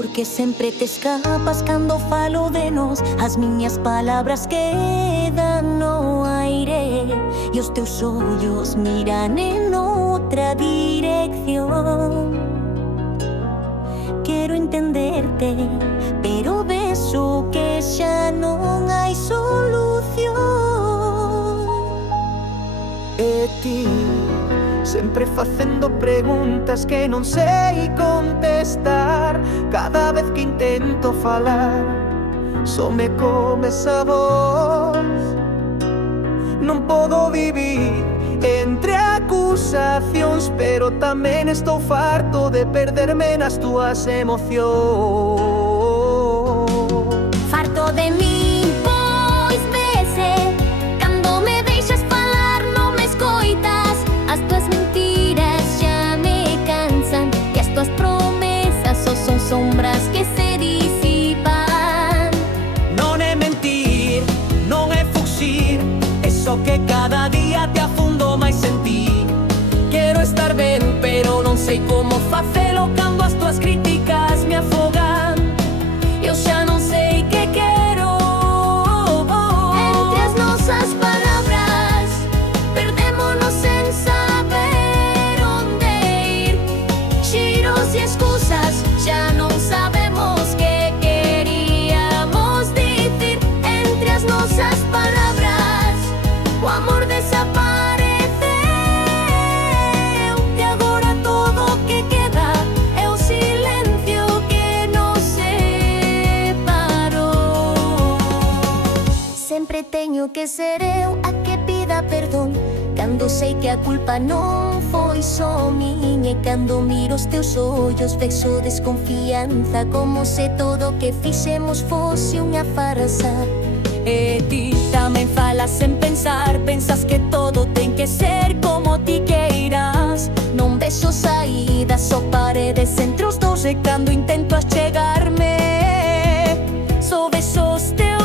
Porque sempre te escapas cando falo de nós. As miñas palabras quedan no aire e os teus ollos miran en outra dirección. Quero entenderte, pero vexo que xa non hai solución. E ti, sempre facendo preguntas que non sei contestar. Cada vez que intento falar, só me comes a voz. Non podo vivir entre acusacións, pero tamén estou farto de perderme nas túas emocións. Farto de min, pois vese, cando me deixas falar non me escoitas. As tuas mentiras xa me cansan e as tuas promesas só son sombras que se disipan. Non é mentir, non é fuxir, é só que cada día te afundo máis en ti. Quero estar ben, pero non sei como facelo cando as tuas críticas me afogan. Eu xa non sei que quero. Entre as nosas palabras perdémonos sen saber onde ir. Xiros e excusas, xa non sabemos que queríamos dicir. Entre as nosas palabras o amor desapareceu e agora todo o que queda é o silencio que nos separou. Sempre teño que ser eu a que pida perdón, cando sei que a culpa non foi só miña. E cando miro os teus ollos vexo desconfianza, como se todo o que fixemos fose unha farsa. E ti tamén falas sen pensar, pensas que todo ten que ser como ti queiras. Non vexo saídas, só paredes entre os dous. E cando intento achegarme, só vexo os teus